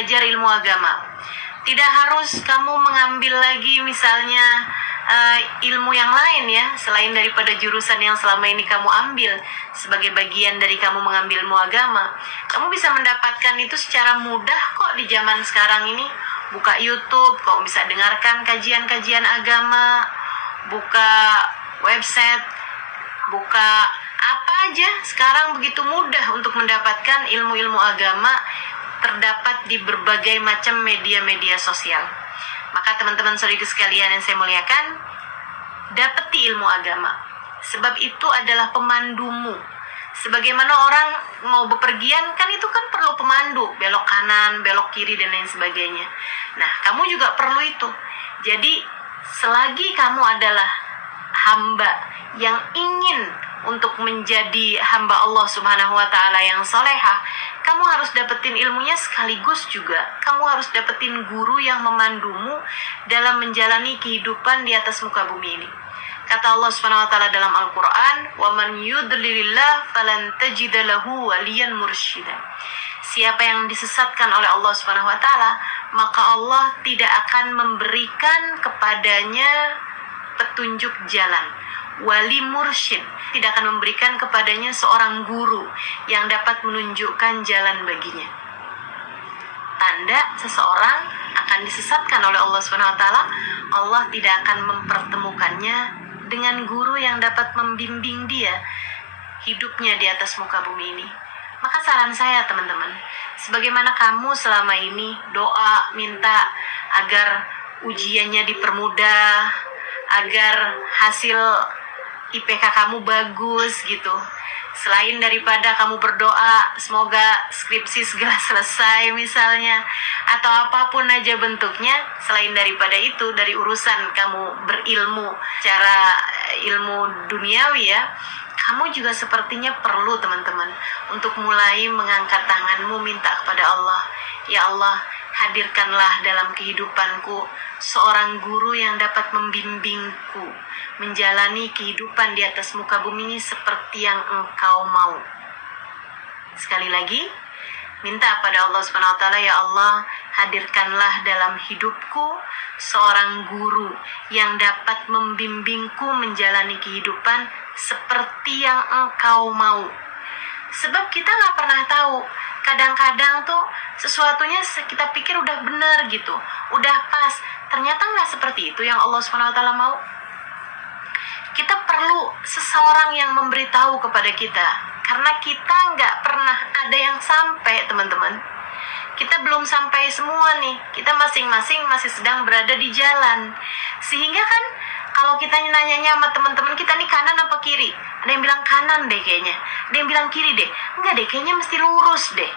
belajar ilmu agama. Tidak harus kamu mengambil lagi misalnya ilmu yang lain ya, selain daripada jurusan yang selama ini kamu ambil sebagai bagian dari kamu mengambil ilmu agama. Kamu bisa mendapatkan itu secara mudah kok di zaman sekarang ini. Buka YouTube, kamu bisa dengarkan kajian-kajian agama, buka website, buka apa aja. Sekarang begitu mudah untuk mendapatkan ilmu-ilmu agama, terdapat di berbagai macam media-media sosial. Maka teman-teman saudara sekalian yang saya muliakan, dapati ilmu agama. Sebab itu adalah pemandumu. Sebagaimana orang mau bepergian, kan itu kan perlu pemandu, belok kanan, belok kiri, dan lain sebagainya. Nah, kamu juga perlu itu. Jadi, selagi kamu adalah hamba yang ingin untuk menjadi hamba Allah Subhanahu wa Ta'ala yang solehah, kamu harus dapetin ilmunya, sekaligus juga kamu harus dapetin guru yang memandumu dalam menjalani kehidupan di atas muka bumi ini. Kata Allah Subhanahu wa Ta'ala dalam Al-Quran, وَمَنْ يُضْلِلِلَّهِ فَلَنْ تَجِدَ لَهُ وَلِيًّا مُرْشِدًا. Siapa yang disesatkan oleh Allah Subhanahu wa Ta'ala, maka Allah tidak akan memberikan kepadanya petunjuk jalan. Wali mursyid, tidak akan memberikan kepadanya seorang guru yang dapat menunjukkan jalan baginya. Tanda seseorang akan disesatkan oleh Allah Subhanahu wa Ta'ala, Allah tidak akan mempertemukannya dengan guru yang dapat membimbing dia hidupnya di atas muka bumi ini. Maka saran saya teman-teman, sebagaimana kamu selama ini doa minta agar ujiannya dipermudah, agar hasil IPK kamu bagus gitu. Selain daripada kamu berdoa semoga skripsi segera selesai misalnya, atau apapun aja bentuknya, selain daripada itu, dari urusan kamu berilmu secara ilmu duniawi ya, kamu juga sepertinya perlu teman-teman untuk mulai mengangkat tanganmu minta kepada Allah. Ya Allah, hadirkanlah dalam kehidupanku seorang guru yang dapat membimbingku menjalani kehidupan di atas muka bumi ini seperti yang Engkau mau. Sekali lagi, minta pada Allah Subhanahu wa Ta'ala, ya Allah, hadirkanlah dalam hidupku seorang guru yang dapat membimbingku menjalani kehidupan seperti yang Engkau mau. Sebab kita gak pernah tahu, kadang-kadang tuh sesuatunya kita pikir udah benar gitu, udah pas, ternyata gak seperti itu yang Allah Subhanahu wa Ta'ala mau. Kita perlu seseorang yang memberitahu kepada kita, karena kita gak pernah ada yang sampai teman-teman. Kita belum sampai semua nih, kita masing-masing masih sedang berada di jalan. Sehingga kan kalau kita nanyanya sama teman-teman kita nih, kanan apa kiri? Ada yang bilang kanan deh kayaknya, ada yang bilang kiri deh, enggak deh kayaknya mesti lurus deh.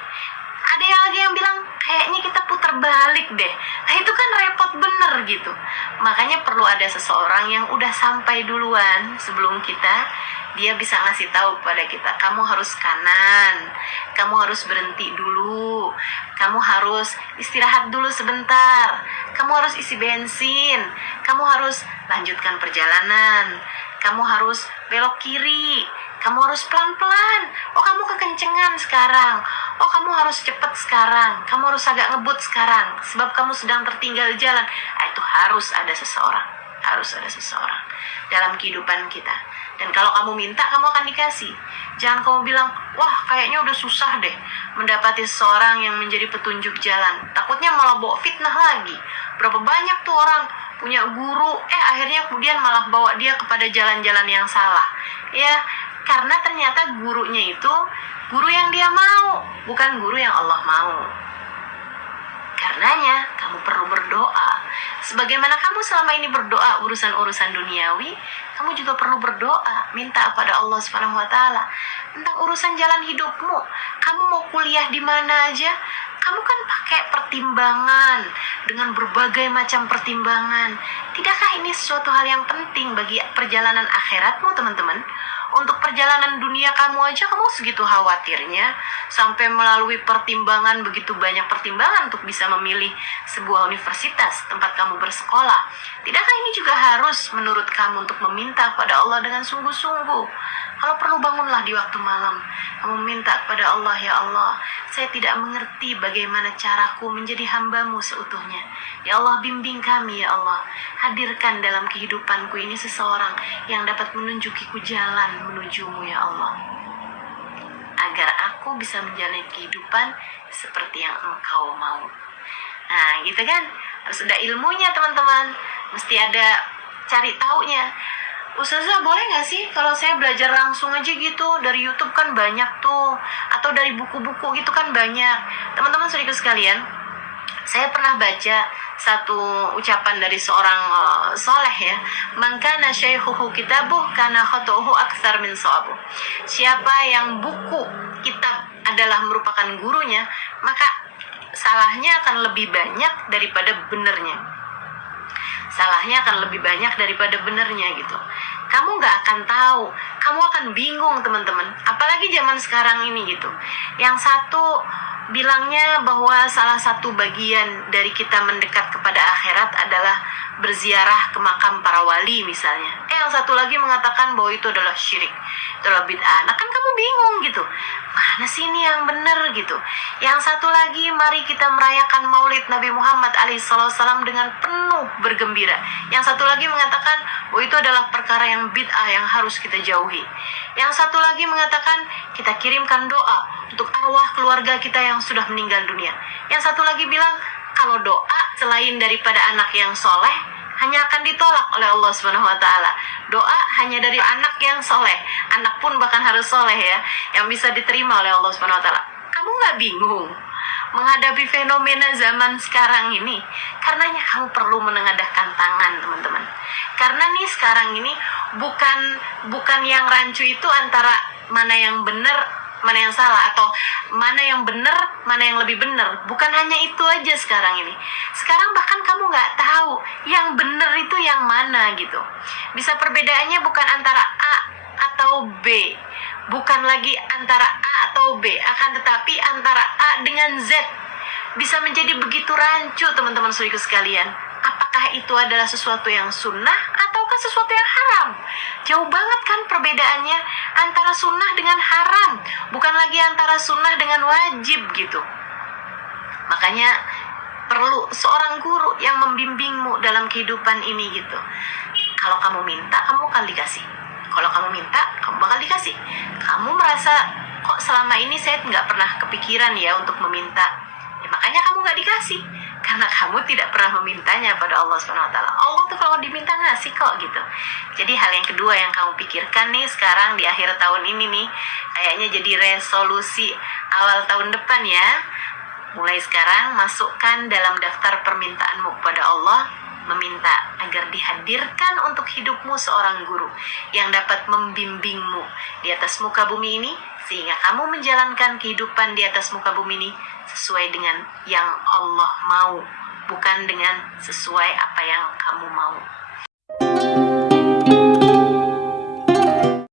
Ada yang lagi yang bilang kayaknya kita putar balik deh. Nah itu kan repot bener gitu. Makanya perlu ada seseorang yang udah sampai duluan sebelum kita. Dia bisa ngasih tahu kepada kita, kamu harus kanan, kamu harus berhenti dulu, kamu harus istirahat dulu sebentar, kamu harus isi bensin, kamu harus lanjutkan perjalanan, kamu harus belok kiri, kamu harus pelan-pelan, oh kamu kekencengan sekarang, oh kamu harus cepat sekarang, kamu harus agak ngebut sekarang, sebab kamu sedang tertinggal jalan. Nah, itu harus ada seseorang dalam kehidupan kita. Dan kalau kamu minta, kamu akan dikasih. Jangan kamu bilang, wah kayaknya udah susah deh mendapati seseorang yang menjadi petunjuk jalan. Takutnya malah bawa fitnah lagi. Berapa banyak tuh orang punya guru, akhirnya kemudian malah bawa dia kepada jalan-jalan yang salah. Ya, karena ternyata gurunya itu guru yang dia mau, bukan guru yang Allah mau. Karenanya kamu perlu berdoa. Sebagaimana kamu selama ini berdoa urusan-urusan duniawi, kamu juga perlu berdoa, minta kepada Allah Subhanahu wa Ta'ala tentang urusan jalan hidupmu. Kamu mau kuliah di mana aja, kamu kan pakai pertimbangan dengan berbagai macam pertimbangan. Tidakkah ini suatu hal yang penting bagi perjalanan akhiratmu, teman-teman? Untuk perjalanan dunia kamu aja kamu segitu khawatirnya, sampai melalui pertimbangan, begitu banyak pertimbangan untuk bisa memilih sebuah universitas tempat kamu bersekolah. Tidakkah ini juga harus menurut kamu untuk memilih minta kepada Allah dengan sungguh-sungguh. Kalau perlu bangunlah di waktu malam. Kamu minta kepada Allah, ya Allah, saya tidak mengerti bagaimana caraku menjadi hamba-Mu seutuhnya. Ya Allah, bimbing kami, ya Allah. Hadirkan dalam kehidupanku ini seseorang yang dapat menunjukiku jalan menuju-Mu, ya Allah. Agar aku bisa menjalani kehidupan seperti yang Engkau mau. Nah, gitu kan? Harus ada ilmunya, teman-teman. Mesti ada cari taunya. Ustazah, boleh gak sih kalau saya belajar langsung aja gitu? Dari YouTube kan banyak tuh. Atau dari buku-buku gitu kan banyak. Teman-teman saudaraku sekalian, saya pernah baca satu ucapan dari seorang soleh ya. Man kana syaikhuhu kitabuh kana khatu'uhu aktsar min shawabuh. Siapa yang buku kitab adalah merupakan gurunya, maka salahnya akan lebih banyak daripada benernya. Salahnya akan lebih banyak daripada benernya gitu. Kamu gak akan tahu, kamu akan bingung, teman-teman. Apalagi zaman sekarang ini gitu. Yang satu bilangnya bahwa salah satu bagian dari kita mendekat kepada akhirat adalah berziarah ke makam para wali misalnya. Yang satu lagi mengatakan bahwa itu adalah syirik, itu adalah bid'ah. Nah kan kamu bingung gitu, mana sih ini yang benar gitu. Yang satu lagi, mari kita merayakan maulid Nabi Muhammad alaihissalam dengan penuh bergembira. Yang satu lagi mengatakan bahwa itu adalah perkara yang bid'ah yang harus kita jauhi. Yang satu lagi mengatakan kita kirimkan doa untuk arwah keluarga kita yang sudah meninggal dunia. Yang satu lagi bilang kalau doa selain daripada anak yang soleh hanya akan ditolak oleh Allah Subhanahu wa Ta'ala. Doa hanya dari anak yang soleh. Anak pun bahkan harus soleh ya, yang bisa diterima oleh Allah Subhanahu wa Ta'ala. Kamu gak bingung menghadapi fenomena zaman sekarang ini? Karenanya kamu perlu menengadahkan tangan, teman-teman. Karena nih sekarang ini bukan yang rancu itu antara mana yang benar, mana yang salah, atau mana yang benar, mana yang lebih benar. Bukan hanya itu aja sekarang ini. Sekarang bahkan kamu nggak tahu yang benar itu yang mana gitu. Bisa perbedaannya bukan antara A atau B, bukan lagi antara A atau B, akan tetapi antara A dengan Z. Bisa menjadi begitu rancu, teman-teman saudaraku sekalian. Apakah itu adalah sesuatu yang sunnah ataukah sesuatu yang haram? Jauh banget kan perbedaannya antara sunnah dengan haram. Bukan lagi antara sunnah dengan wajib gitu. Makanya perlu seorang guru yang membimbingmu dalam kehidupan ini gitu. Kalau kamu minta, kamu bakal dikasih. Kalau kamu minta, kamu bakal dikasih. Kamu merasa, kok selama ini saya nggak pernah kepikiran ya untuk meminta. Ya, makanya kamu nggak dikasih. Karena kamu tidak pernah memintanya pada Allah Subhanahu wa Ta'ala. Allah tuh kalau diminta ngasih kok gitu. Jadi hal yang kedua yang kamu pikirkan nih sekarang di akhir tahun ini nih, kayaknya jadi resolusi awal tahun depan ya. Mulai sekarang masukkan dalam daftar permintaanmu kepada Allah, meminta agar dihadirkan untuk hidupmu seorang guru yang dapat membimbingmu di atas muka bumi ini, sehingga kamu menjalankan kehidupan di atas muka bumi ini sesuai dengan yang Allah mau, bukan dengan sesuai apa yang kamu mau.